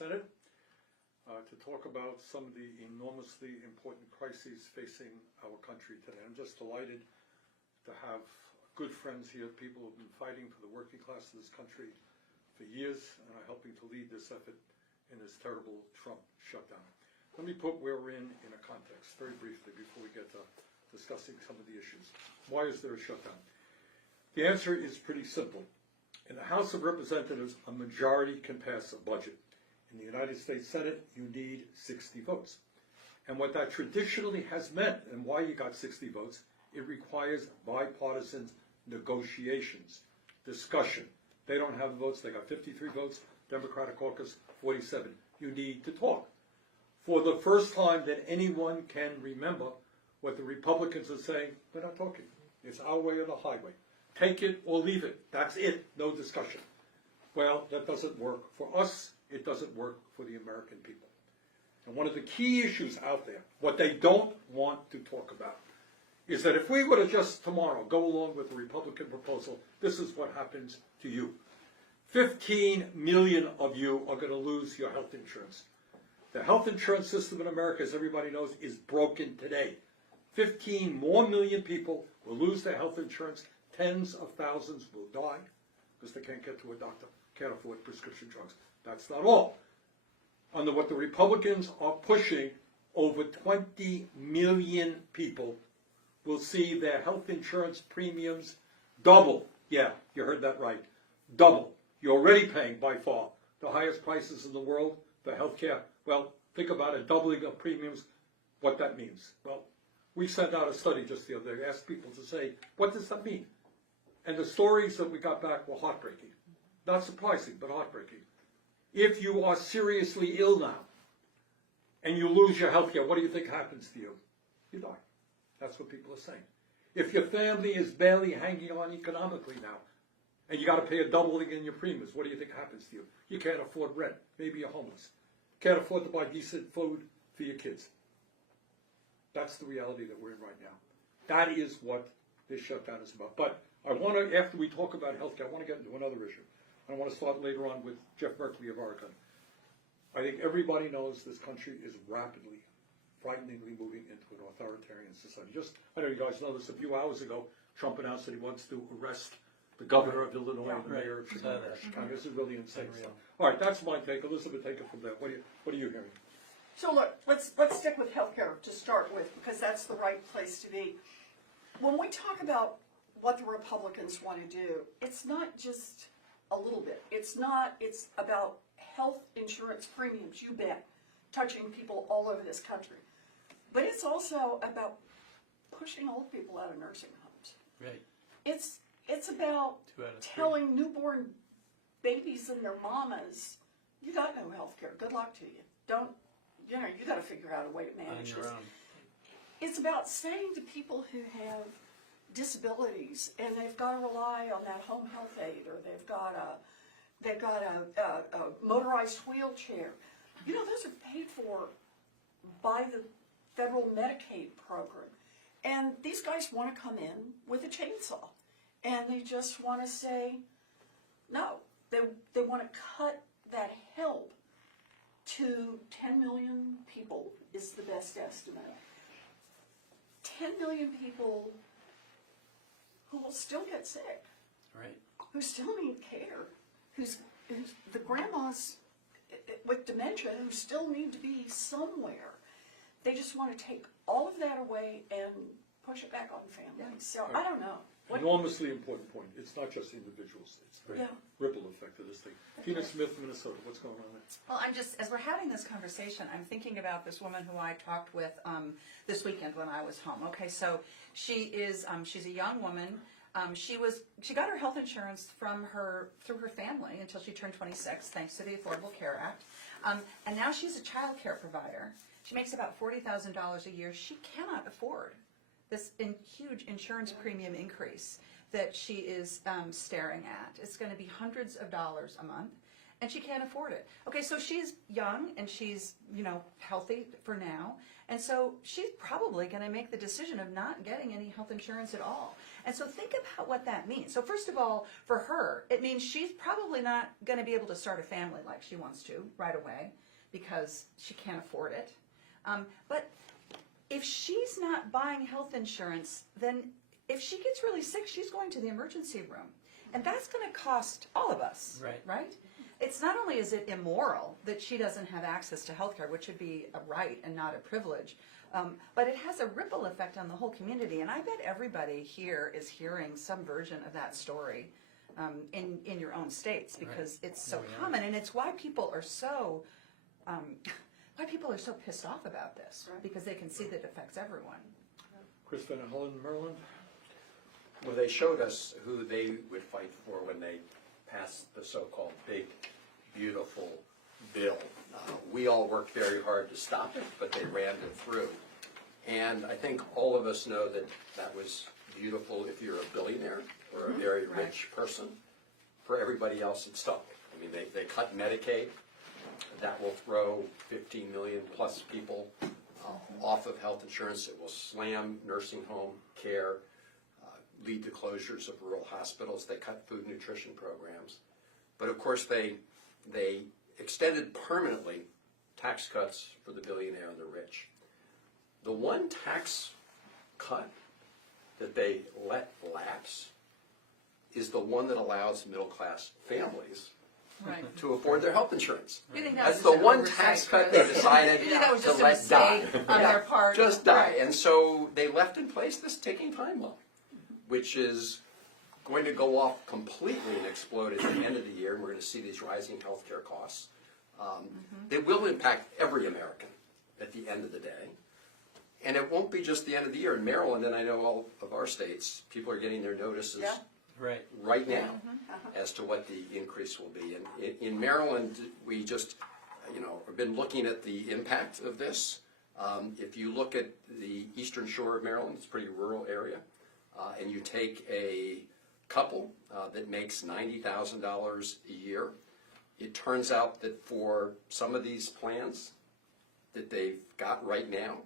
Senate to talk about some of the enormously important crises facing our country today. I'm just delighted to have good friends here, people who have been fighting for the working class of this country for years and are helping to lead this effort in this terrible Trump shutdown. Let me put where we're in a context very briefly before we get to discussing some of the issues. Why is there a shutdown? The answer is pretty simple. In the House of Representatives, a majority can pass a budget. In the United States Senate, you need 60 votes. And what that traditionally has meant, and why you got 60 votes, it requires bipartisan negotiations, discussion. They don't have the votes, they got 53 votes, Democratic caucus, 47. You need to talk. For the first time that anyone can remember, what the Republicans are saying, we're not talking. It's our way or the highway. Take it or leave it. That's it. No discussion. Well, that doesn't work for us. It doesn't work for the American people. And one of the key issues out there, what they don't want to talk about, is that if we were to just tomorrow go along with the Republican proposal, this is what happens to you. 15 million of you are going to lose your health insurance. The health insurance system in America, as everybody knows, is broken today. 15 more million people will lose their health insurance. Tens of thousands will die because they can't get to a doctor, can't afford prescription drugs. That's not all. Under what the Republicans are pushing, over 20 million people will see their health insurance premiums double. Yeah, you heard that right. Double. You're already paying by far the highest prices in the world for health care. Well, think about a doubling of premiums, what that means. Well, we sent out a study just the other day, asked people to say, what does that mean? And the stories that we got back were heartbreaking. Not surprising, but heartbreaking. If you are seriously ill now and you lose your health care, what do you think happens to you? You die. That's what people are saying. If your family is barely hanging on economically now and you got to pay a doubling in your premiums, what do you think happens to you? You can't afford rent. Maybe you're homeless. Can't afford to buy decent food for your kids. That's the reality that we're in right now. That is what this shutdown is about. But I want to, after we talk about health care, I want to get into another issue. I want to start later on with Jeff Berkeley of Oregon. I think everybody knows this country is rapidly, frighteningly moving into an authoritarian society. I know you guys know this, a few hours ago, Trump announced that he wants to arrest the governor of Illinois and the mayor of Chicago. This is really insane stuff. All right, that's my take. Elizabeth, take it from there. What are you hearing? So look, let's stick with healthcare to start with, because that's the right place to be. When we talk about what the Republicans want to do, it's not just a little bit. It's about health insurance premiums, you bet, touching people all over this country. But it's also about pushing old people out of nursing homes. Right. It's about telling newborn babies and their mamas, you got no health care. Good luck to you. You got to figure out a way to manage this. It's about saying to people who have disabilities and they've got to rely on that home health aid, or they've got a motorized wheelchair. You know, those are paid for by the federal Medicaid program. And these guys want to come in with a chainsaw. And they just want to say, no. They want to cut that help to 10 million people is the best estimate. 10 million people who will still get sick. Right. Who still need care. Who's the grandmas with dementia who still need to be somewhere. They just want to take all of that away and push it back on families. So I don't know. Enormously important point. It's not just individuals. It's the ripple effect of this thing. Tina Smith, Minnesota. What's going on there? Well, as we're having this conversation, I'm thinking about this woman who I talked with this weekend when I was home. Okay, so she's a young woman. She got her health insurance through her family until she turned 26, thanks to the Affordable Care Act. And now she's a child care provider. She makes about $40,000 a year. She cannot afford this huge insurance premium increase that she is staring at. It's going to be hundreds of dollars a month. and she can't afford it. Okay, so she's young and she's, healthy for now. And so she's probably going to make the decision of not getting any health insurance at all. And so think about what that means. So first of all, for her, it means she's probably not going to be able to start a family like she wants to right away because she can't afford it. But if she's not buying health insurance, then if she gets really sick, she's going to the emergency room. And that's going to cost all of us, right? It's not only is it immoral that she doesn't have access to health care, which should be a right and not a privilege, but it has a ripple effect on the whole community. And I bet everybody here is hearing some version of that story in your own states because it's so common, and it's why people are so pissed off about this, because they can see that it affects everyone. Chris Van Hollen, Maryland. Well, they showed us who they would fight for when they passed the so-called big, beautiful bill. We all worked very hard to stop it, but they rammed it through. And I think all of us know that that was beautiful if you're a billionaire or a very rich person. For everybody else, it stunk. I mean, they cut Medicaid. That will throw 15 million plus people off of health insurance. It will slam nursing home care, lead to closures of rural hospitals. They cut food nutrition programs. But of course, they extended permanently tax cuts for the billionaire and the rich. The one tax cut that they let lapse is the one that allows middle-class families to afford their health insurance. That's the one tax cut they decided to let die. On their part. Just die. And so they left in place this ticking time bomb, which is going to go off completely and explode at the end of the year, and we're going to see these rising healthcare costs. They will impact every American at the end of the day. And it won't be just the end of the year. In Maryland, and I know all of our states, people are getting their notices right now as to what the increase will be. And in Maryland, we just, have been looking at the impact of this. If you look at the eastern shore of Maryland, it's a pretty rural area, and you take a couple that makes $90,000 a year, it turns out that for some of these plans that they've got right now,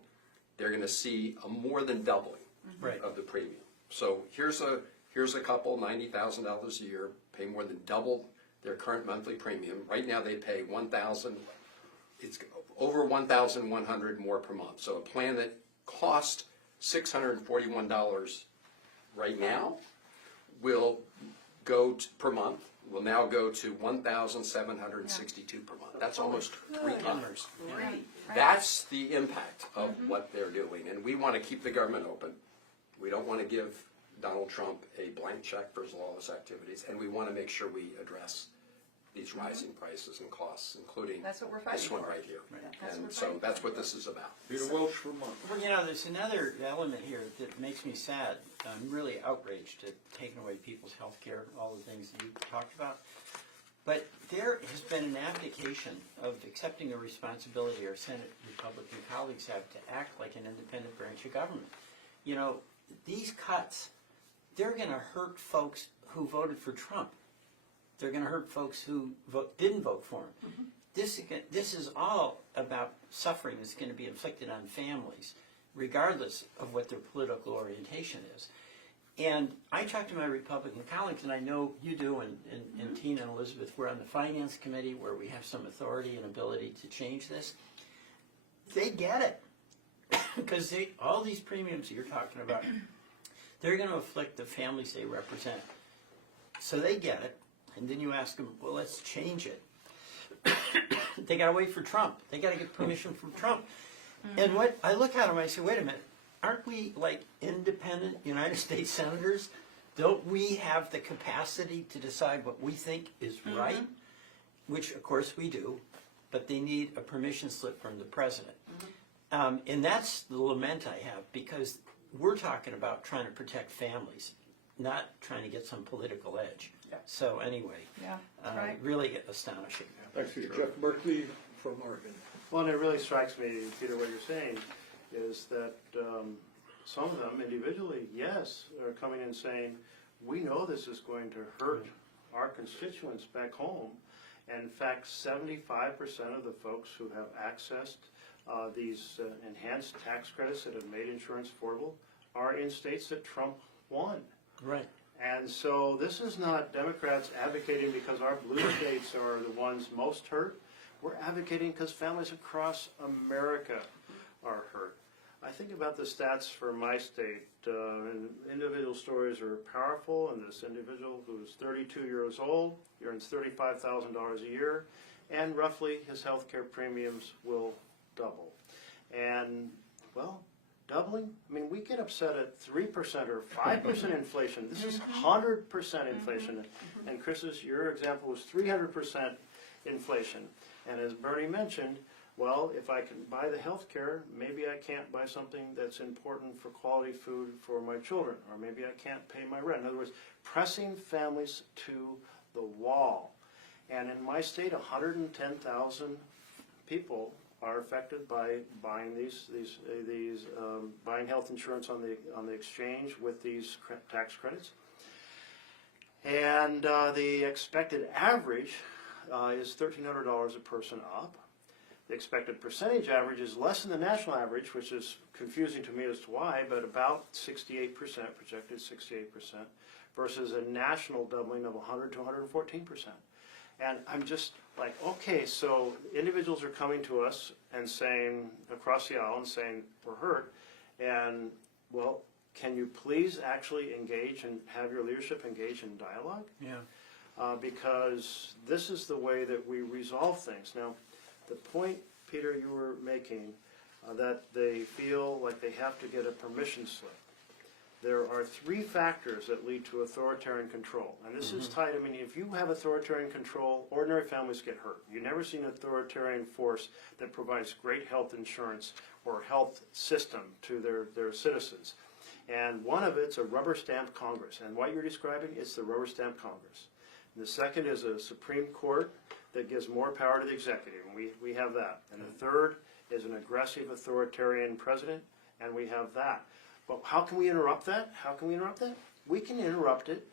they're going to see a more than doubling of the premium. So here's a couple, $90,000 a year, pay more than double their current monthly premium. Right now they pay it's over $1,100 more per month. So a plan that cost $641 right now will go per month, will now go to $1,762 per month. That's almost 3 times. That's the impact of what they're doing. And we want to keep the government open. We don't want to give Donald Trump a blank check for his lawless activities. And we want to make sure we address these rising prices and costs, including this one right here. And so that's what this is about. Peter Welch, Vermont. Well, there's another element here that makes me sad. I'm really outraged at taking away people's health care, all the things that you talked about. But there has been an abdication of accepting the responsibility our Senate Republican colleagues have to act like an independent branch of government. These cuts, they're going to hurt folks who voted for Trump. They're going to hurt folks who didn't vote for him. This is all about suffering that's going to be inflicted on families, regardless of what their political orientation is. And I talked to my Republican colleagues, and I know you do, and Tina and Elizabeth, we're on the Finance Committee where we have some authority and ability to change this. They get it. Because all these premiums that you're talking about, they're going to afflict the families they represent. So they get it. And then you ask them, well, let's change it. They got to wait for Trump. They got to get permission from Trump. And what I look at them, I say, wait a minute. Aren't we like independent United States senators? Don't we have the capacity to decide what we think is right? Which, of course, we do. But they need a permission slip from the president. And that's the lament I have, because we're talking about trying to protect families, not trying to get some political edge. So anyway, really astonishing. Thanks, Peter. Jeff Berkeley from Oregon. Well, and it really strikes me, Peter, what you're saying is that some of them individually, yes, are coming in saying, we know this is going to hurt our constituents back home, And in fact, 75% of the folks who have accessed these enhanced tax credits that have made insurance affordable are in states that Trump won. Right. And so this is not Democrats advocating because our blue states are the ones most hurt. We're advocating because families across America are hurt. I think about the stats for my state, and individual stories are powerful, and this individual who's 32 years old, earns $35,000 a year, and roughly his health care premiums will double. And, well, doubling? I mean, we get upset at 3% or 5% inflation. This is 100% inflation. And Chris's, your example was 300% inflation. And as Bernie mentioned, well, if I can buy the health care, maybe I can't buy something that's important for quality food for my children, or maybe I can't pay my rent. In other words, pressing families to the wall. And in my state, 110,000 people are affected by buying buying health insurance on the exchange with these tax credits. And the expected average is $1,300 a person up. The expected percentage average is less than the national average, which is confusing to me as to why, but about 68%, projected 68%, versus a national doubling of 100 to 114%. And I'm just like, okay, so individuals are coming to us and saying, across the aisle, and saying, we're hurt, and, well, can you please actually engage and have your leadership engage in dialogue? Yeah. Because this is the way that we resolve things. Now, the point, Peter, you were making, that they feel like they have to get a permission slip. There are three factors that lead to authoritarian control. And this is tied, I mean, if you have authoritarian control, ordinary families get hurt. You've never seen an authoritarian force that provides great health insurance or health system to their citizens. And one of it's a rubber stamp Congress. And what you're describing is the rubber stamp Congress. And the second is a Supreme Court that gives more power to the executive, and we have that. And the third is an aggressive authoritarian president, and we have that. But how can we interrupt that? How can we interrupt that? We can interrupt it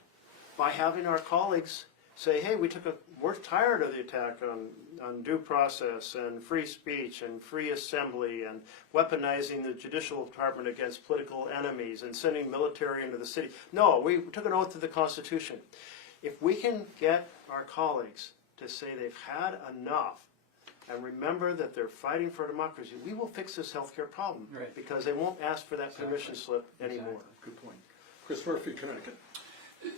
by having our colleagues say, hey, we're tired of the attack on due process and free speech and free assembly and weaponizing the judicial department against political enemies and sending military into the city. No, we took an oath to the Constitution. If we can get our colleagues to say they've had enough and remember that they're fighting for democracy, we will fix this healthcare problem. Right. Because they won't ask for that permission slip anymore. Good point. Chris Murphy, Connecticut.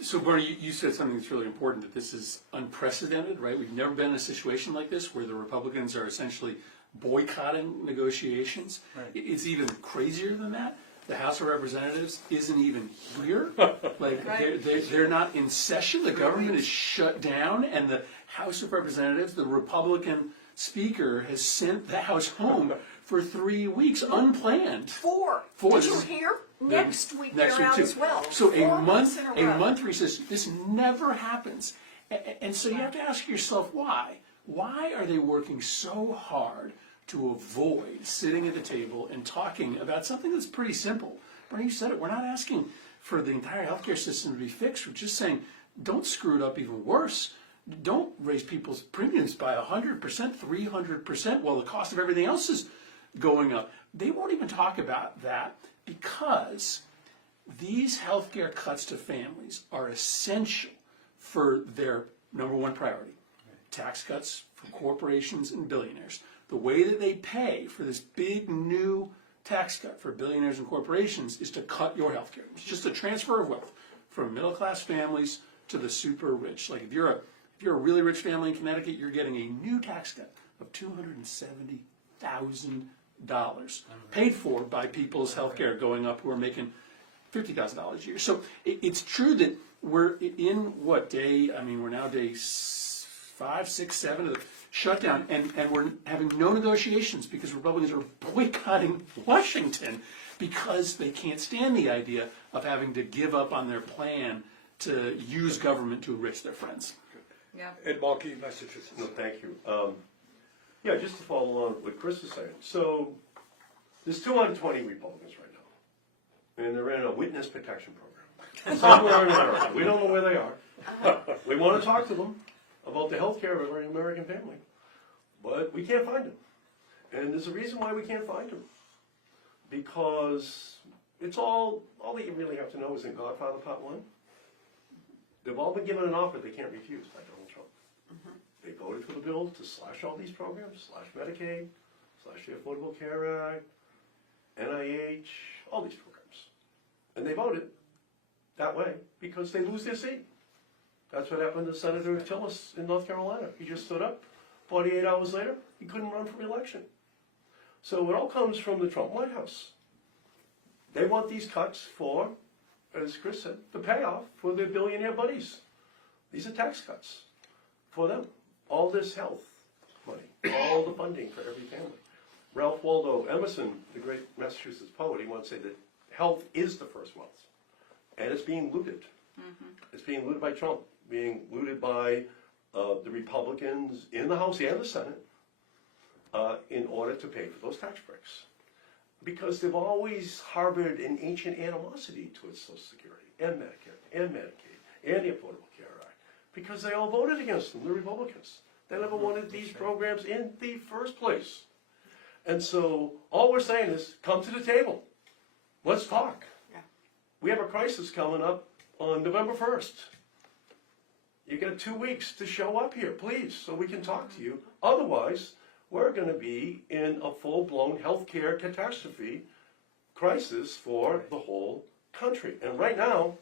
So Bernie, you said something that's really important, that this is unprecedented, right? We've never been in a situation like this where the Republicans are essentially boycotting negotiations. Right. It's even crazier than that. The House of Representatives isn't even here. Like, Right. they're not in session. The government is shut down, and the House of Representatives, the Republican Speaker, has sent the House home for 3 weeks, unplanned. Four. Four. Did you hear? Next week they're out too. as well. So 4 months in a row. month recess. This never happens, and so you have to ask yourself why. Why are they working so hard to avoid sitting at the table and talking about something that's pretty simple? Bernie, you said it. We're not asking for the entire healthcare system to be fixed. We're just saying, don't screw it up even worse. Don't raise people's premiums by 100%, 300%, while the cost of everything else is going up. They won't even talk about that because these healthcare cuts to families are essential for their number one priority. Tax cuts for corporations and billionaires. The way that they pay for this big new tax cut for billionaires and corporations is to cut your healthcare. It's just a transfer of wealth from middle class families to the super rich. Like if you're a really rich family in Connecticut, you're getting a new tax cut of $270,000 paid for by people's healthcare going up who are making $50,000 a year. So it's true that we're in what day? I mean, we're now day 5, 6, 7 of the shutdown, and we're having no negotiations because Republicans are boycotting Washington because they can't stand the idea of having to give up on their plan to use government to enrich their friends. Yeah. Ed Markey, Massachusetts. No, thank you. Yeah, just to follow along with what Chris is saying. So there's 220 Republicans right now, and they're in a witness protection program somewhere in America. We don't know where they are. We want to talk to them. about the health care of every American family. But we can't find them. And there's a reason why we can't find them. Because it's all that you really have to know is in Godfather Part 1. They've all been given an offer they can't refuse by Donald Trump. They voted for the bill to slash all these programs, slash Medicaid, slash the Affordable Care Act, NIH, all these programs. And they voted that way because they lose their seat. That's what happened to Senator Tillis in North Carolina. He just stood up. 48 hours later, he couldn't run for re-election. So it all comes from the Trump White House. They want these cuts for, as Chris said, the payoff for their billionaire buddies. These are tax cuts for them. All this health money, all the funding for every family. Ralph Waldo Emerson, the great Massachusetts poet, he once said that health is the first wealth. And it's being looted. It's being looted by Trump, being looted by the Republicans in the House and the Senate in order to pay for those tax breaks. Because they've always harbored an ancient animosity towards Social Security and Medicare and Medicaid and the Affordable Care Act. Because they all voted against them, the Republicans. They never wanted these programs in the first place. And so all we're saying is, come to the table. Let's talk. Yeah. We have a crisis coming up on November 1st. You got 2 weeks to show up here, please, so we can talk to you. Otherwise, we're going to be in a full-blown healthcare catastrophe crisis for the whole country. And right now,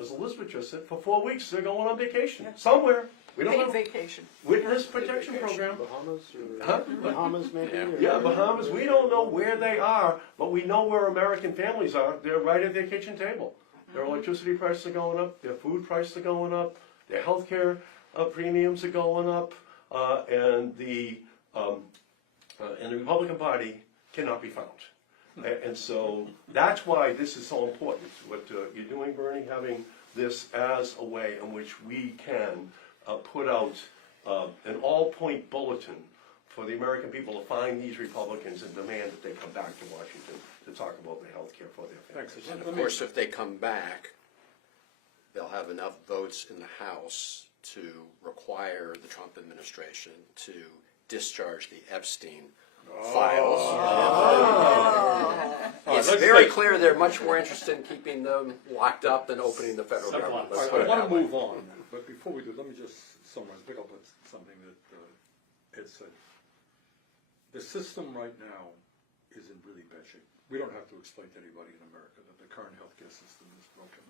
as Elizabeth just said, for 4 weeks they're going on vacation somewhere. We don't Paid have vacation. witness protection program. Bahamas or Huh? Bahamas maybe? or- Yeah, Bahamas. We don't know where they are, but we know where American families are. They're right at their kitchen table. Their electricity prices are going up. Their food prices are going up. Their health care premiums are going up, and the Republican Party cannot be found. And so that's why this is so important. What you're doing, Bernie, having this as a way in which we can put out an all-point bulletin for the American people to find these Republicans and demand that they come back to Washington to talk about the health care for their families. Thanks. And of course, if they come back, they'll have enough votes in the House to require the Trump administration to discharge the Epstein files. It's very clear they're much more interested in keeping them locked up than opening the federal government. Let's put I it want that to way. move on, but before we do, let me just summarize, pick up on something that Ed said. The system right now is in really bad shape. We don't have to explain to anybody in America that the current healthcare system is broken.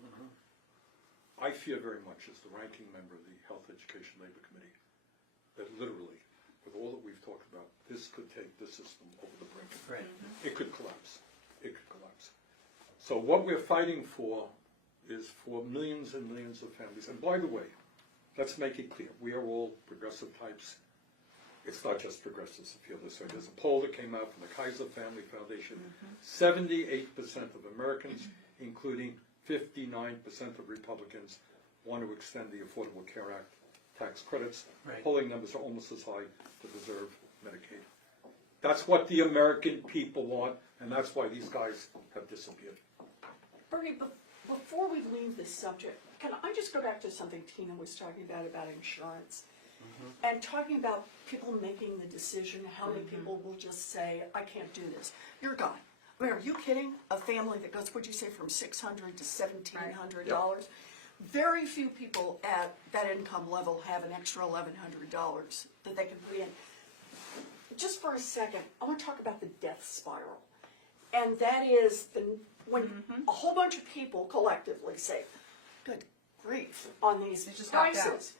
I fear very much, as the ranking member of the Health Education Labor Committee, that literally, with all that we've talked about, this could take the system over the brink. Right. It could collapse. It could collapse. So what we're fighting for is for millions and millions of families. And by the way, let's make it clear, we are all progressive types. It's not just progressives who feel this way. There's a poll that came out from the Kaiser Family Foundation. 78% of Americans, including 59% of Republicans, want to extend the Affordable Care Act tax credits. Right. Polling numbers are almost as high to deserve Medicaid. That's what the American people want, and that's why these guys have disappeared. Bernie, before we leave this subject, can I just go back to something Tina was talking about insurance? And talking about people making the decision, how many people will just say, I can't do this. You're gone. I mean, are you kidding? A family that goes, what'd you say, from $600 to $1,700? Very few people at that income level have an extra $1,100 that they can put in. Just for a second, I want to talk about the death spiral. And that is when a whole bunch of people collectively say, good grief, on these They just opt out. prices.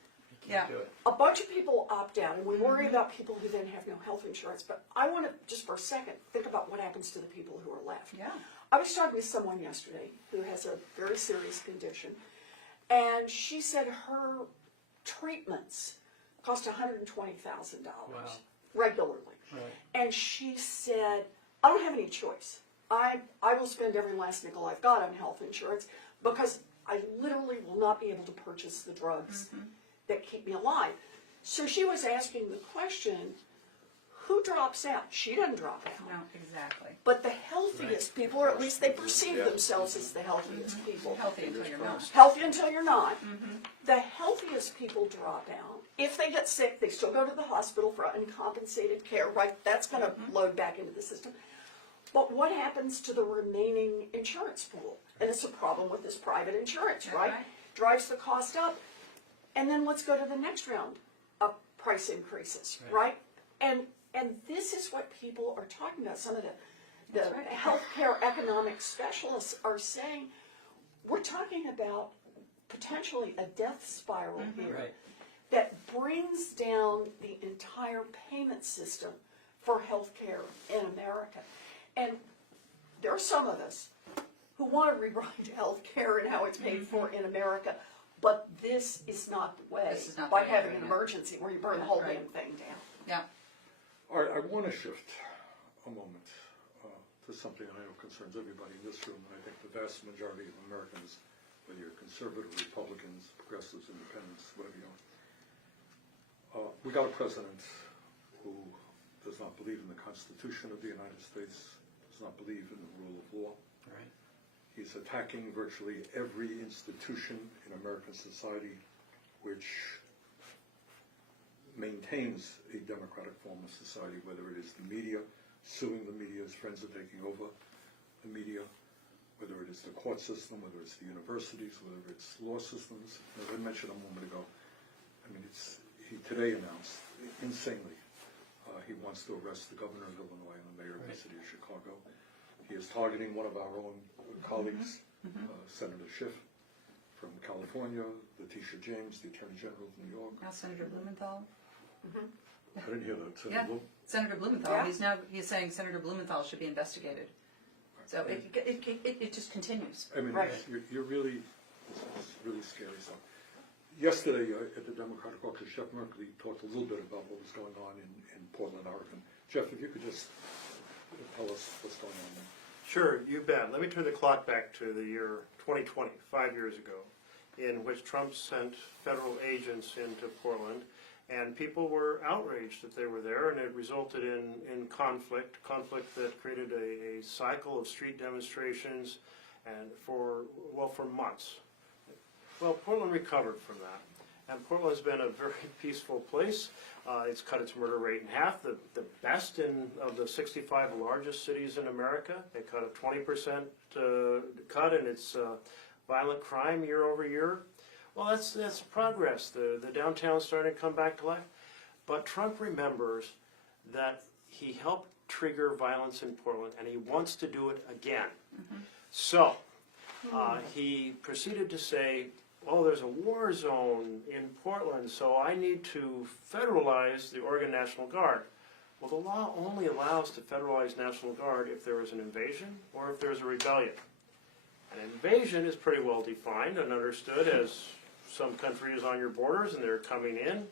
Yeah. A bunch of people opt out, and we worry about people who then have no health insurance. But I want to, just for a second, think about what happens to the people who are left. Yeah. I was talking with someone yesterday who has a very serious condition, and she said her treatments cost $120,000 regularly. Right. And she said, I don't have any choice. I will spend every last nickel I've got on health insurance because I literally will not be able to purchase the drugs that keep me alive. So she was asking the question, who drops out? She doesn't drop out. No, exactly. But the healthiest people, or at least they perceive themselves as the healthiest people. Healthy until you're not. Healthy until you're not. The healthiest people drop out. If they get sick, they still go to the hospital for uncompensated care, right? That's going to load back into the system. But what happens to the remaining insurance pool? And it's a problem with this private insurance, That's right? right. Drives the cost up. And then let's go to the next round of price increases, right? And this is what people are talking about. Some of the That's right. healthcare economic specialists are saying, we're talking about potentially a death spiral here Right. that brings down the entire payment system for healthcare in America. And there are some of us who want to rewrite healthcare and how it's paid for in America, but this is not the way. This is not by the way having right an now. emergency where you burn the whole Right. damn thing down. Yeah. All right, I want to shift a moment to something I know concerns everybody in this room, and I think the vast majority of Americans, whether you're conservative, Republicans, progressives, independents, whatever you are. We got a president who does not believe in the Constitution of the United States, does not believe in the rule of law. Right. He's attacking virtually every institution in American society which maintains a democratic form of society, whether it is the media, suing the media, his friends are taking over the media, whether it is the court system, whether it's the universities, whether it's law systems. As I mentioned a moment ago, I mean, he today announced, insanely, he wants to arrest the governor of Illinois and the mayor of the city of Chicago. He is targeting one of our own colleagues, Senator Schiff from California, Letitia James, the Attorney General of New York. Now Senator Blumenthal. I didn't hear that. Yeah, Senator Blumenthal. Yeah. He's saying Senator Blumenthal should be investigated. So it just continues. I mean, Right. you're really, it's really scary stuff. Yesterday at the Democratic Caucus, Jeff Merkley talked a little bit about what was going on in Portland, Oregon. Jeff, if you could just tell us what's going on there. Sure, you bet. Let me turn the clock back to the year 2020, 5 years ago, in which Trump sent federal agents into Portland, and people were outraged that they were there, and it resulted in conflict that created a cycle of street demonstrations and for months. Well, Portland recovered from that, and Portland's been a very peaceful place. It's cut its murder rate in half, the best of the 65 largest cities in America. They cut a 20% cut in its violent crime year over year. Well, that's progress. The downtown's starting to come back to life. But Trump remembers that he helped trigger violence in Portland, and he wants to do it again. So he proceeded to say, oh, there's a war zone in Portland, so I need to federalize the Oregon National Guard. Well, the law only allows to federalize National Guard if there is an invasion or if there's a rebellion. An invasion is pretty well defined and understood as some country is on your borders and they're coming in.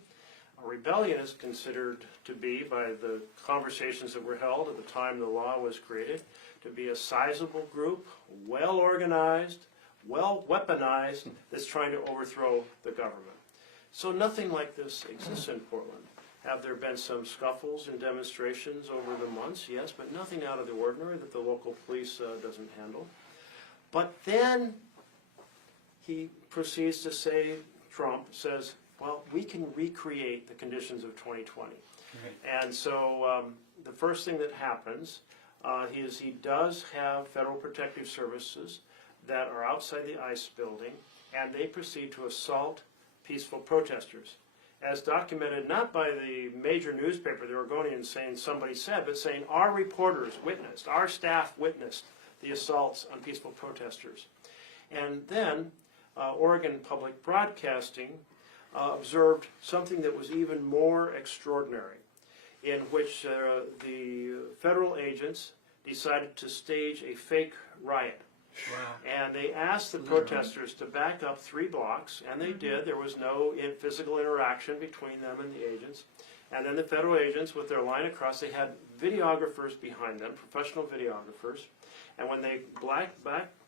A rebellion is considered to be, by the conversations that were held at the time the law was created, to be a sizable group, well organized, well weaponized, that's trying to overthrow the government. So nothing like this exists in Portland. Have there been some scuffles and demonstrations over the months? Yes, but nothing out of the ordinary that the local police doesn't handle. But then he proceeds to say, Trump says, well, we can recreate the conditions of 2020. Right. And so the first thing that happens is he does have federal protective services that are outside the ICE building, and they proceed to assault peaceful protesters. As documented not by the major newspaper, the Oregonian, saying somebody said, but saying our reporters witnessed, our staff witnessed the assaults on peaceful protesters. And then Oregon Public Broadcasting observed something that was even more extraordinary, in which the federal agents decided to stage a fake riot. Wow. And they asked the protesters to back up 3 blocks, and they did. There was no physical interaction between them and the agents. And then the federal agents, with their line across, they had videographers behind them, professional videographers. And when they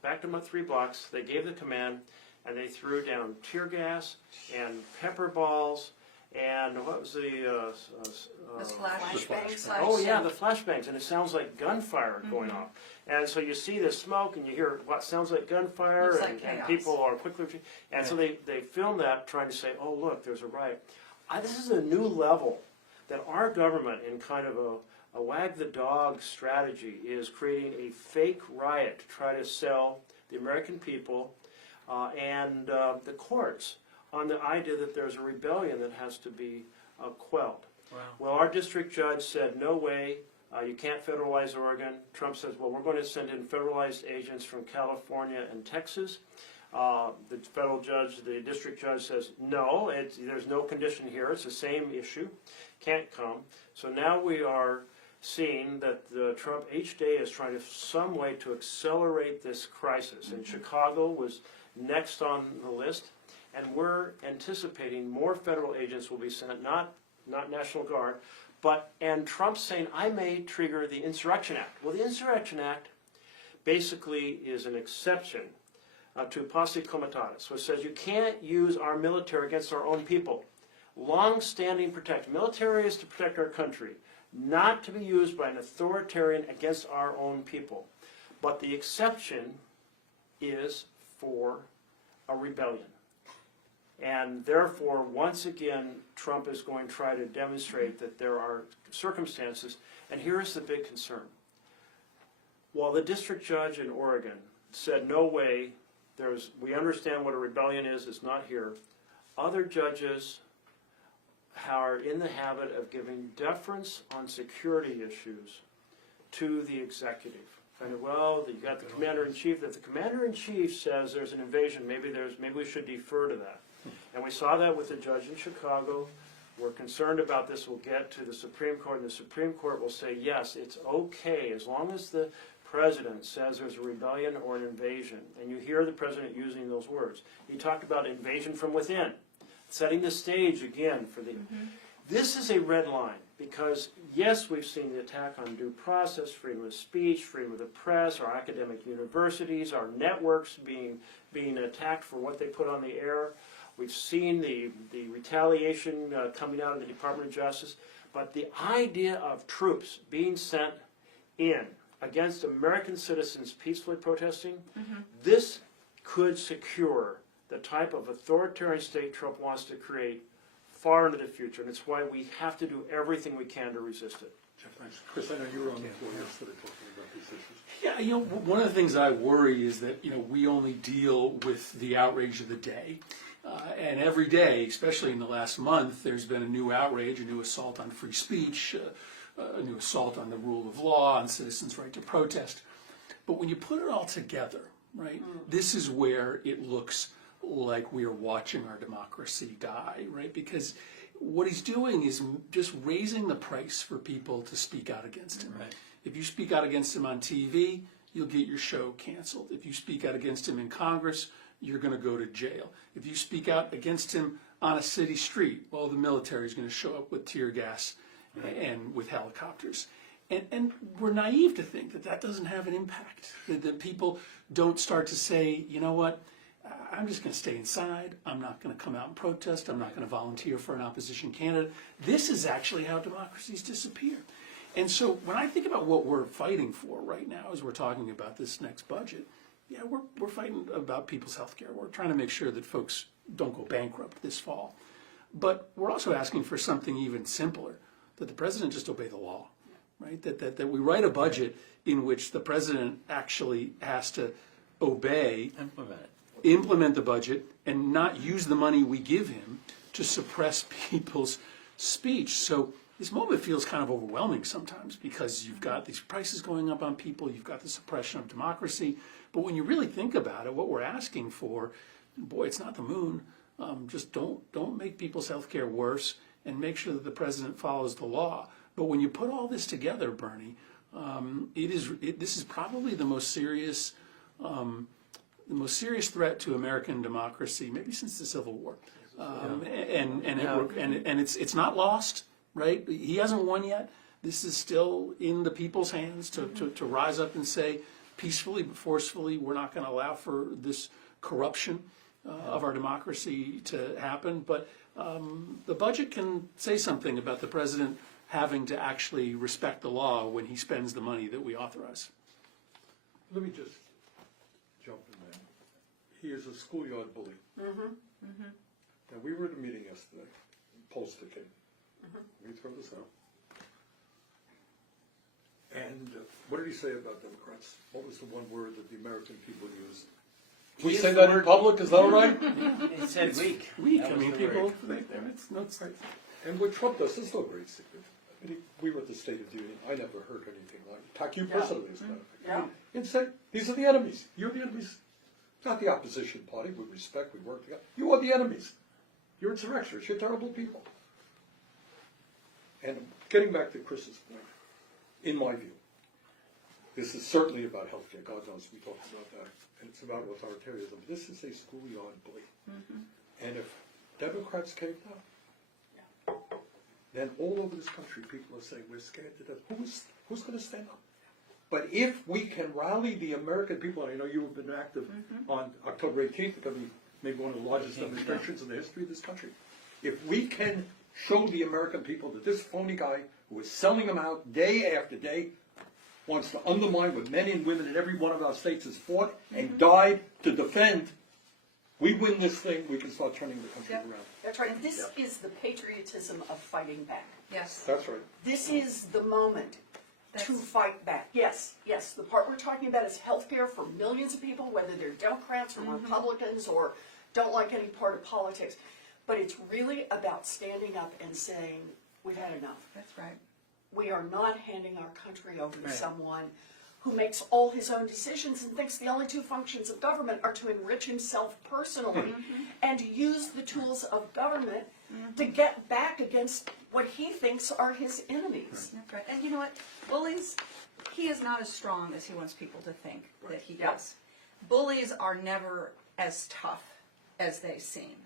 backed them up 3 blocks, they gave the command, and they threw down tear gas and pepper balls and what was the, This flash. Flashbangs. oh yeah, the flashbangs, and it sounds like gunfire going off. And so you see the smoke and you hear what sounds like gunfire, Looks like and chaos. people are quickly, and so they film that trying to say, oh look, there's a riot. This is a new level that our government, in kind of a wag the dog strategy, is creating a fake riot to try to sell the American people and the courts on the idea that there's a rebellion that has to be quelled. Wow. Well, our district judge said, no way, you can't federalize Oregon. Trump says, well, we're going to send in federalized agents from California and Texas. The federal judge, the district judge says, no, there's no condition here. It's the same issue. Can't come. So now we are seeing that Trump each day is trying to some way to accelerate this crisis. And Chicago was next on the list. And we're anticipating more federal agents will be sent, not National Guard, and Trump's saying, I may trigger the Insurrection Act. Well, the Insurrection Act basically is an exception to posse comitatus, which says you can't use our military against our own people. Long-standing protection. Military is to protect our country, not to be used by an authoritarian against our own people. But the exception is for a rebellion. And therefore, once again, Trump is going to try to demonstrate that there are circumstances, and here's the big concern. While the district judge in Oregon said, no way, we understand what a rebellion is, it's not here, other judges are in the habit of giving deference on security issues to the executive. And well, you got the commander-in-chief, if the commander-in-chief says there's an invasion, maybe we should defer to that. And we saw that with the judge in Chicago. We're concerned about this. We'll get to the Supreme Court, and the Supreme Court will say, yes, it's okay, as long as the president says there's a rebellion or an invasion. And you hear the president using those words. He talked about invasion from within, setting the stage again for the... This is a red line, because yes, we've seen the attack on due process, freedom of speech, freedom of the press, our academic universities, our networks being attacked for what they put on the air. We've seen the retaliation coming out of the Department of Justice. But the idea of troops being sent in against American citizens peacefully protesting, this could secure the type of authoritarian state Trump wants to create far into the future. And it's why we have to do everything we can to resist it. Jeff, thanks. Chris, I know you were on the floor yesterday talking about these issues. Yeah, one of the things I worry is that, we only deal with the outrage of the day. And every day, especially in the last month, there's been a new outrage, a new assault on free speech, a new assault on the rule of law, on citizens' right to protest. But when you put it all together, right, this is where it looks like we are watching our democracy die, right? Because what he's doing is just raising the price for people to speak out against him. Right. If you speak out against him on TV, you'll get your show canceled. If you speak out against him in Congress, you're going to go to jail. If you speak out against him on a city street, well, the military is going to show up with tear gas and with helicopters. And we're naive to think that doesn't have an impact, that people don't start to say, you know what, I'm just going to stay inside. I'm not going to come out and protest. I'm not going to volunteer for an opposition candidate. This is actually how democracies disappear. And so when I think about what we're fighting for right now as we're talking about this next budget, yeah, we're fighting about people's health care. We're trying to make sure that folks don't go bankrupt this fall. But we're also asking for something even simpler, that the president just obey the law, right? That we write a budget in which the president actually has to obey, implement the budget, and not use the money we give him to suppress people's speech. So this moment feels kind of overwhelming sometimes, because you've got these prices going up on people, you've got the suppression of democracy. But when you really think about it, what we're asking for, boy, it's not the moon. Just don't make people's health care worse, and make sure that the president follows the law. But when you put all this together, Bernie, this is probably the most serious threat to American democracy, maybe since the Civil War. And it's not lost, right? He hasn't won yet. This is still in the people's hands to rise up and say, peacefully but forcefully, we're not going to allow for this corruption of our democracy to happen. But the budget can say something about the president having to actually respect the law when he spends the money that we authorize. Let me just jump in there. He is a schoolyard bully. Now, we were at a meeting yesterday, post-decade. Let me throw this out. And what did he say about Democrats? What was the one word that the American people used? We say that in public, is that all right? It said weak. Weak, That I was mean, the people, word. it's not, And what Trump does, there's no great secret. I mean, we were at the State of the Union. I never heard anything like it. Attack you personally, as a matter of fact. Yeah. And say, these are the enemies. You're the enemies. Not the opposition party. We respect, we work together. You are the enemies. You're insurrectionists. You're terrible people. And getting back to Chris's point, in my view, this is certainly about healthcare. God knows we talked about that. And it's about authoritarianism. This is a schoolyard bully. And if Democrats caved out, then all over this country people are saying we're scared to death. Who's going to stand up? But if we can rally the American people, and I know you have been active on October 18th, it's going to be maybe one of the largest demonstrations in the history of this country. If we can show the American people that this phony guy who is selling them out day after day wants to undermine what men and women in every one of our states has fought and died to defend, we win this thing, we can start turning the country Yep. around. That's right. And this is the patriotism of fighting back. Yes. That's right. This is the moment to That's- fight back. Yes, yes. The part we're talking about is health care for millions of people, whether they're Democrats or Republicans or don't like any part of politics. But it's really about standing up and saying, we've had enough. That's right. We are not handing our country over to Right. someone who makes all his own decisions and thinks the only two functions of government are to enrich himself personally and use the tools of government to get back against what he thinks are his enemies. That's right. And you know what? Bullies, he is not as strong as he wants people to think that he Yeah. is. Bullies are never as tough as they seem.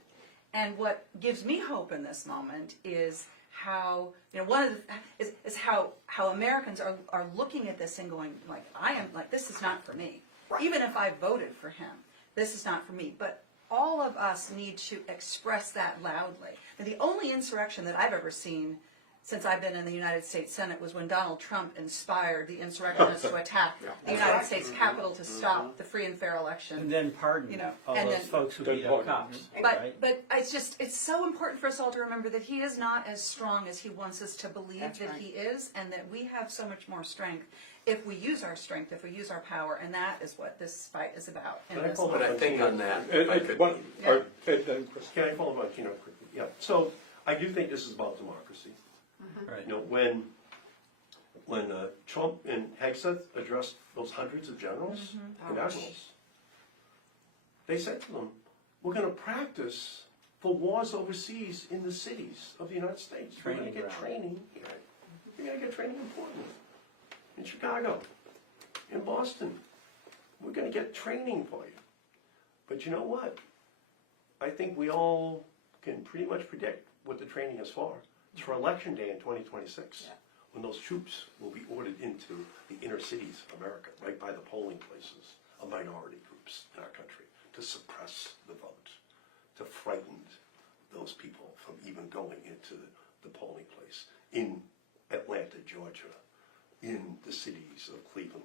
And what gives me hope in this moment is how, you know, one of the, is how Americans are looking at this and going, like, I am, like, this is not for me. Right. Even if I voted for him, this is not for me. But all of us need to express that loudly. And the only insurrection that I've ever seen since I've been in the United States Senate was when Donald Trump inspired the insurrectionists to attack the United States Capitol to stop the free and fair election. And then pardon You know, all and those then- folks who Then beat up pardon. cops. But right? but it's so important for us all to remember that he is not as strong as he wants us to believe That's that right. he is, and that we have so much more strength if we use our strength, if we use our power, and that is what this fight is about. in Can I this follow But I think on that, if I could, Then Chris. Can I follow up, quickly? Yeah, so I do think this is about democracy. Right. You know, when Trump and Hegseth addressed those hundreds of generals and admirals, they said to them, we're going to practice for wars overseas in the cities of the United States. We're going to Training get ground. training here. We're going to get training in Portland, in Chicago, in Boston. We're going to get training for you. But you know what? I think we all can pretty much predict what the training is for. It's for Election Day in 2026, when those troops will be ordered into the inner cities of America, right by the polling places of minority groups in our country, to suppress the vote, to frighten those people from even going into the polling place in Atlanta, Georgia, in the cities of Cleveland,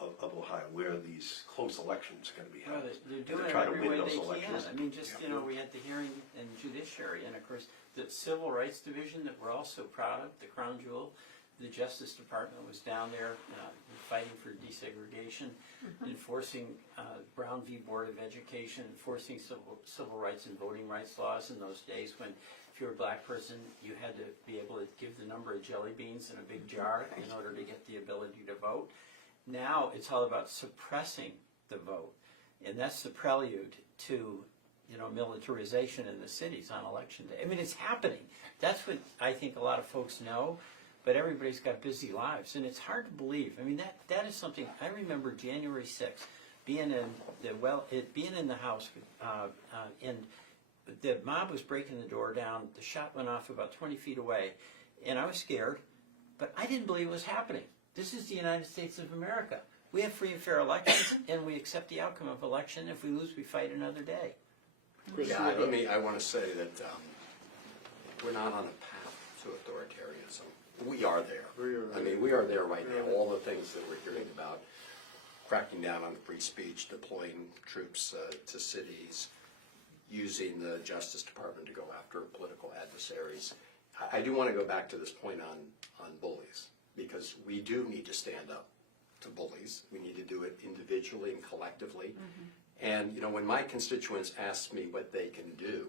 of Ohio, where these close elections are going to be Well, held. they're And doing to it try to every win way those they elections. can. I mean, just, you know, we had the hearing in judiciary, and of course, the Civil Rights Division that we're all so proud of, the crown jewel, the Justice Department was down there fighting for desegregation, enforcing Brown v. Board of Education, enforcing civil rights and voting rights laws in those days when if you were a black person, you had to be able to give the number of jelly beans in a big jar in order to get the ability to vote. Now it's all about suppressing the vote, and that's the prelude to, you know, militarization in the cities on election day. I mean, it's happening. That's what I think a lot of folks know, but everybody's got busy lives, and it's hard to believe. I mean, that is something I remember. January 6th, being in the house, and the mob was breaking the door down. The shot went off about 20 feet away, and I was scared, but I didn't believe it was happening. This is the United States of America. We have free and fair elections, and we accept the outcome of election. If we lose, we fight another day. Chris, yeah, I want to say that we're not on a path to authoritarianism. We are there. We are. I mean, we are there right now. All the things that we're hearing about, cracking down on free speech, deploying troops to cities, using the Justice Department to go after political adversaries. I do want to go back to this point on bullies, because we do need to stand up to bullies. We need to do it individually and collectively. And, you know, when my constituents ask me what they can do,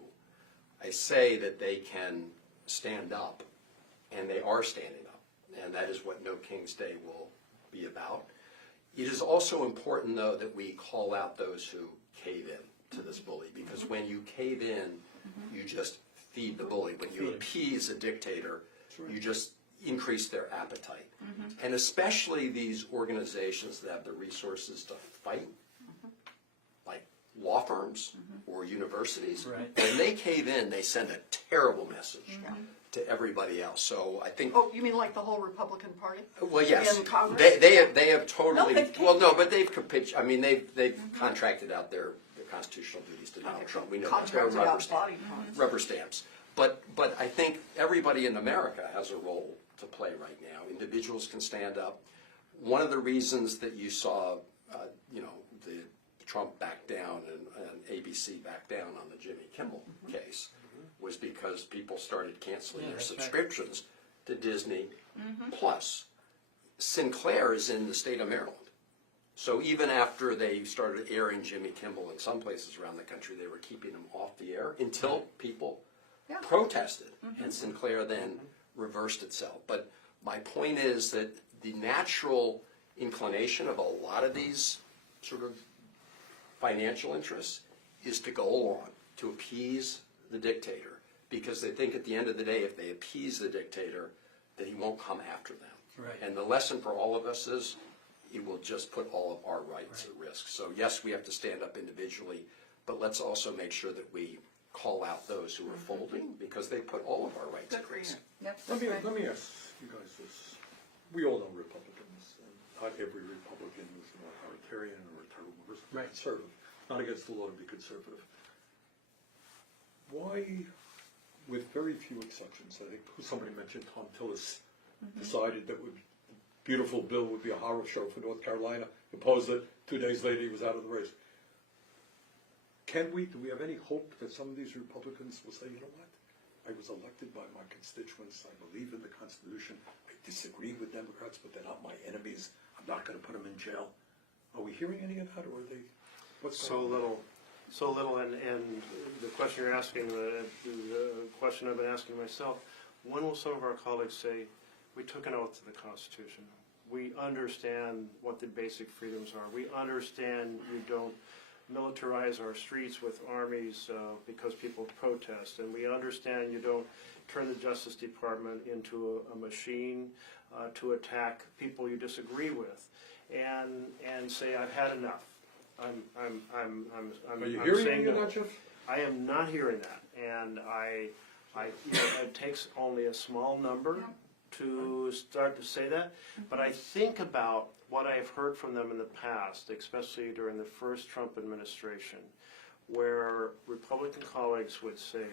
I say that they can stand up, and they are standing up. And that is what No King's Day will be about. It is also important, though, that we call out those who cave in to this bully, because when you cave in, you just feed the bully. When you appease a dictator, you just increase their appetite. And especially these organizations that have the resources to fight, like law firms or universities, Right. when they cave in, they send a terrible message to everybody else. So I think, Oh, you mean like the whole Republican Party? well, yes, In Congress? they have totally, No, they've well, no, but they've I mean, they've contracted out their constitutional duties to Donald Trump. We know that. They're Contracted rubber out body parts. rubber stamps. But I think everybody in America has a role to play right now. Individuals can stand up. One of the reasons that you saw, you know, the Trump back down and ABC back down on the Jimmy Kimmel case was because people started canceling their that's right. subscriptions to Disney Plus. Sinclair is in the state of Maryland. So even after they started airing Jimmy Kimmel in some places around the country, they were keeping him off the air until people protested, and Sinclair then reversed itself. But my point is that the natural inclination of a lot of these sort of financial interests is to go along, to appease the dictator, because they think at the end of the day, if they appease the dictator, that he won't come after them. Right. And the lesson for all of us is it will just put all of our rights at risk. So yes, we have to stand up individually, but let's also make sure that we call out those who are folding, because they put all of our rights at risk. Yep, Let that's right. me ask you guys this. We all know Republicans, and not every Republican is an authoritarian or a terrible person, Right. conservative. Not against the law to be conservative. Why, with very few exceptions, I think somebody mentioned Tom Tillis decided that would beautiful bill would be a horror show for North Carolina, opposed it, 2 days later he was out of the race. Do we have any hope that some of these Republicans will say, you know what, I was elected by my constituents, I believe in the Constitution, I disagree with Democrats, but they're not my enemies, I'm not going to put them in jail. Are we hearing any of that, or are they, what's So going on? little, and the question you're asking, the question I've been asking myself, when will some of our colleagues say, we took an oath to the Constitution, we understand what the basic freedoms are, we understand you don't militarize our streets with armies because people protest, and we understand you don't turn the Justice Department into a machine to attack people you disagree with, and say, I've had enough. Are you I'm hearing saying any of no. that, Jeff? I am not hearing that, and you know, it takes only a small number to start to say that, but I think about what I've heard from them in the past, especially during the first Trump administration, where Republican colleagues would say,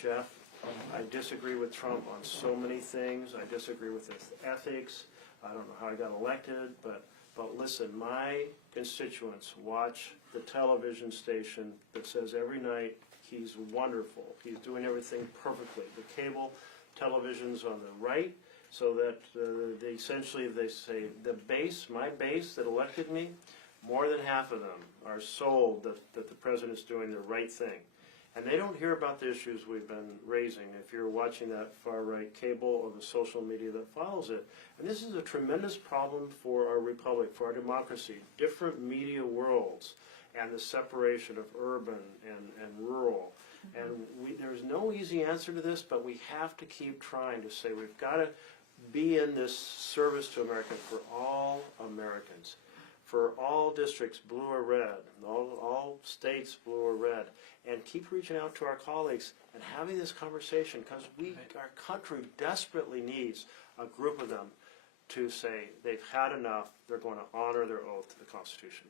Jeff, I disagree with Trump on so many things, I disagree with his ethics, I don't know how I got elected, but listen, my constituents watch the television station that says every night he's wonderful, he's doing everything perfectly. The cable television's on the right, so that essentially they say my base that elected me, more than half of them are sold that the president's doing the right thing. And they don't hear about the issues we've been raising if you're watching that far-right cable or the social media that follows it. And this is a tremendous problem for our republic, for our democracy, different media worlds, and the separation of urban and rural. And there's no easy answer to this, but we have to keep trying to say we've got to be in this service to America for all Americans, for all districts, blue or red, all states, blue or red, and keep reaching out to our colleagues and having this conversation, because our country desperately needs a group of them to say they've had enough, they're going to honor their oath to the Constitution.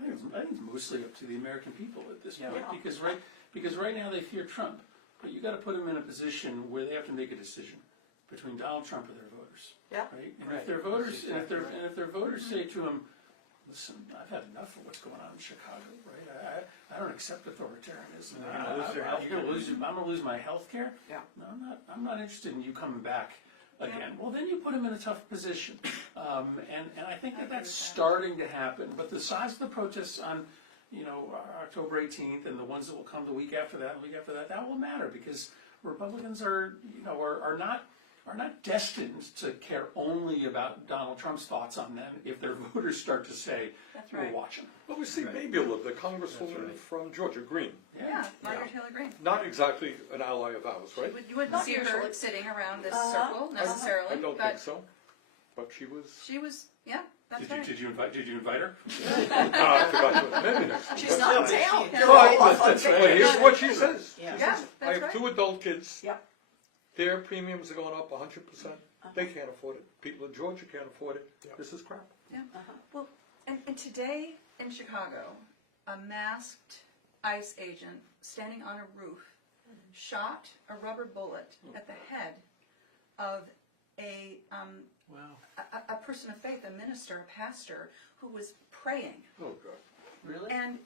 I think it's mostly up to the American people at this point, Yeah. because right now they fear Trump. but you gotta put them in a position where they have to make a decision between Donald Trump and their voters. Yeah. Right? And if their voters, and if their voters say to them, listen, I've had enough of what's going on in Chicago, right? I don't accept authoritarianism. I'm gonna lose my health care. Yeah. No, I'm not interested in you coming back again. Well, then you put them in a tough position. And I think that's starting to happen. But the size of the protests on, October 18th and the ones that will come the week after that and the week after that, that will matter because Republicans are not destined to care only about Donald Trump's thoughts on them if their voters start to say, That's right. we're watching. Well, we see Mabila, the congresswoman from Georgia, Green. Yeah, Margaret Taylor Greene. Not exactly an ally of ours, right? You wouldn't Not see her usually. sitting around this circle necessarily, I don't but think so, but she was. she was, yeah, that's right. Did you invite her? I forgot to amend it. She's not in town. Well, here's what she says. Yeah. Yeah, I that's have right. 2 adult kids. Yep. Their premiums are going up 100%. They can't afford it. People in Georgia can't afford it. This is crap. Yeah. Well, and today in Chicago, a masked ICE agent standing on a roof shot a rubber bullet at the head of a person of faith, a minister, a pastor, who was praying. Oh, God. Really? And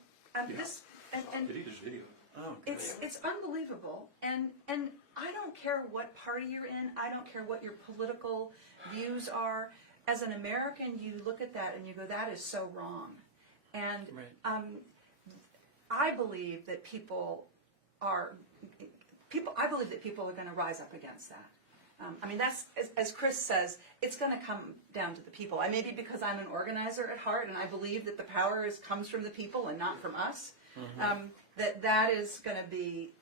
this and There's video. Oh, it's unbelievable, and I don't care what party you're in. I don't care what your political views are. As an American, you look at that and you go, "That is so wrong." And Right. I believe that people are going to rise up against that. I mean, that's as Chris says, it's going to come down to the people. Maybe because I'm an organizer at heart, and I believe that the power comes from the people and not from us. That is going to be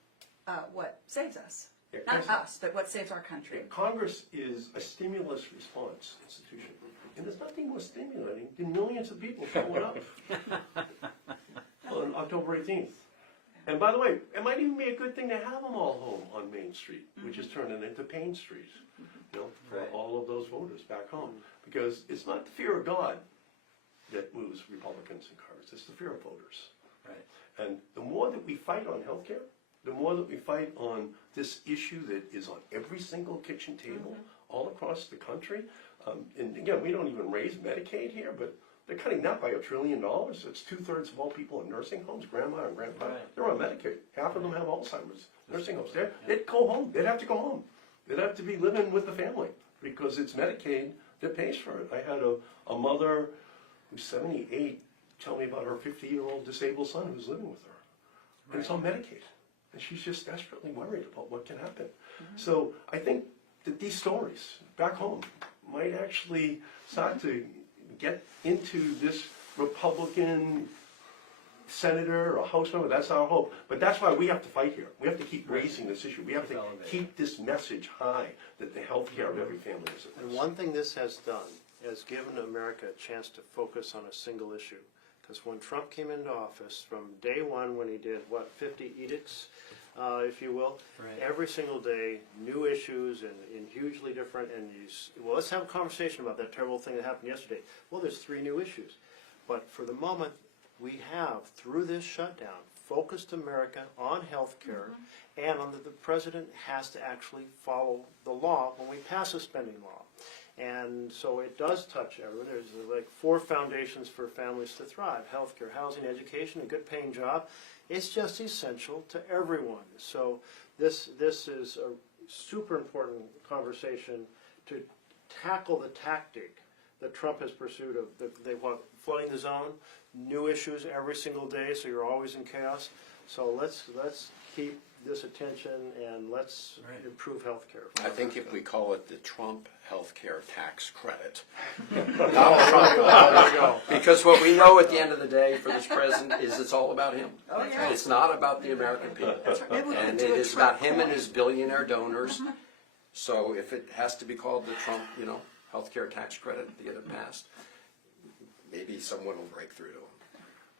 what saves us. Yeah, Not us, but what saves our country. Congress is a stimulus response institution, and there's nothing more stimulating than millions of people showing up on October 18th. And by the way, it might even be a good thing to have them all home on Main Street, which is turning into Payne Street, for Right. all of those voters back home. Because it's not the fear of God that moves Republicans in Congress, it's the fear of voters. Right. And the more that we fight on healthcare, the more that we fight on this issue that is on every single kitchen table all across the country. And again, we don't even raise Medicaid here, but they're cutting that by $1 trillion. It's 2/3 of all people in nursing homes, grandma and grandpa. Right. They're on Medicaid. Half of them have Alzheimer's. Nursing homes. They'd go home. They'd have to go home. They'd have to be living with the family because it's Medicaid that pays for it. I had a mother who's 78 tell me about her 50-year-old disabled son who's living with her. And it's on Medicaid. And she's just desperately worried about what can happen. So I think that these stories back home might actually start to get into this Republican senator or House member. That's our hope. But that's why we have to fight here. We have to keep raising this issue. We have to keep this message high that the health care of every family is at And risk. one thing this has done is given America a chance to focus on a single issue. Because when Trump came into office, from day one when he did, 50 edicts, if you will, Right. every single day, new issues and hugely different, and let's have a conversation about that terrible thing that happened yesterday. Well, there's 3 new issues. But for the moment, we have, through this shutdown, focused America on health care, and on the president has to actually follow the law when we pass a spending law. And so it does touch everyone. There's like 4 foundations for families to thrive: healthcare, housing, education, a good paying job. It's just essential to everyone. So this is a super important conversation to tackle the tactic that Trump has pursued of they want flooding the zone, new issues every single day, so you're always in chaos. So let's keep this attention and let's improve healthcare. I think if we call it the Trump healthcare tax credit. Donald Trump. Because what we know at the end of the day for this president is it's all about him. yeah. It's not about the American people. Maybe we could And do it a is Trump about him and coin. his billionaire donors. So if it has to be called the Trump, healthcare tax credit to get it passed, maybe someone will break through to him.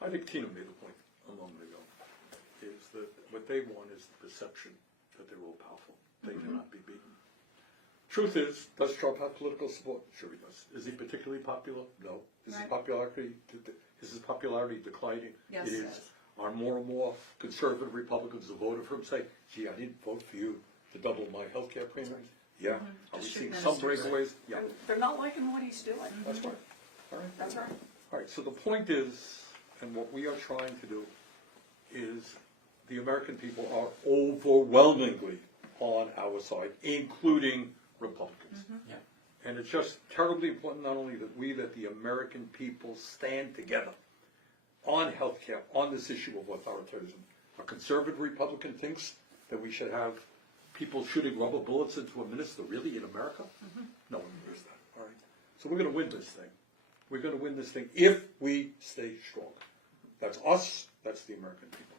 I think Tina made the point a moment ago, is that what they want is the perception that they're all powerful. They cannot be beaten. Truth is, does Trump have political support? Sure he does. Is he particularly popular? No. Is his Right. popularity declining? Yes, It it is. is. Are more and more conservative Republicans who voted for him say, gee, I didn't vote for you to double my health care premiums? Yeah. Are we Just seeing shoot some ministers. breakaways? Yeah, They're not liking what he's doing. that's right. All right. That's right. All right, so the point is, and what we are trying to do, is the American people are overwhelmingly on our side, including Republicans. Yeah. And it's just terribly important not only that the American people stand together on healthcare, on this issue of authoritarianism. A conservative Republican thinks that we should have people shooting rubber bullets into a minister, really, in America? No one believes that, all right? So we're going to win this thing. We're going to win this thing if we stay strong. That's us, that's the American people.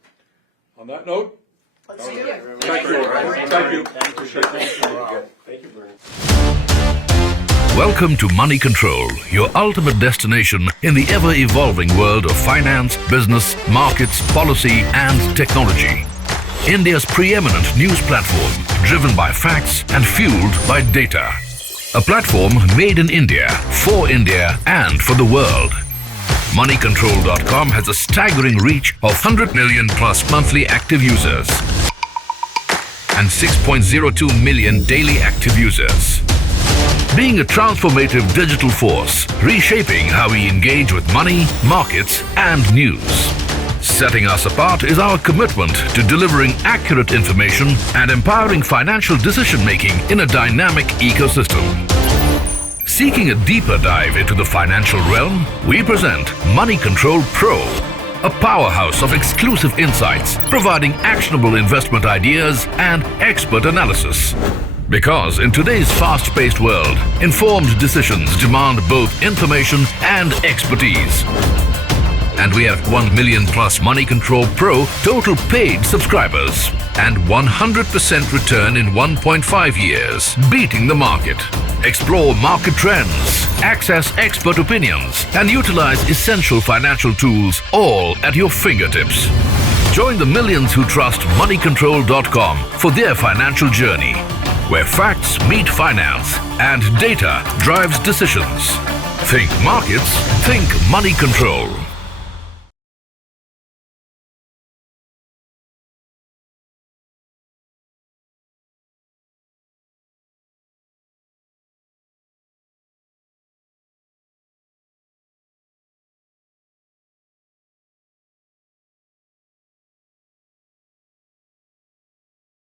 On that note, Let's all do right. it. Thank you. Thank you. Thank you, Bernie. Welcome to Money Control, your ultimate destination in the ever-evolving world of finance, business, markets, policy, and technology. India's preeminent news platform, driven by facts and fueled by data. A platform made in India, for India, and for the world. Moneycontrol.com has a staggering reach of 100 million plus monthly active users and 6.02 million daily active users. Being a transformative digital force, reshaping how we engage with money, markets, and news. Setting us apart is our commitment to delivering accurate information and empowering financial decision-making in a dynamic ecosystem. Seeking a deeper dive into the financial realm, we present Money Control Pro, a powerhouse of exclusive insights, providing actionable investment ideas and expert analysis. Because in today's fast-paced world, informed decisions demand both information and expertise. And we have 1 million plus Money Control Pro total paid subscribers and 100% return in 1.5 years, beating the market. Explore market trends, access expert opinions, and utilize essential financial tools all at your fingertips. Join the millions who trust Moneycontrol.com for their financial journey, where facts meet finance and data drives decisions. Think markets, think Money Control.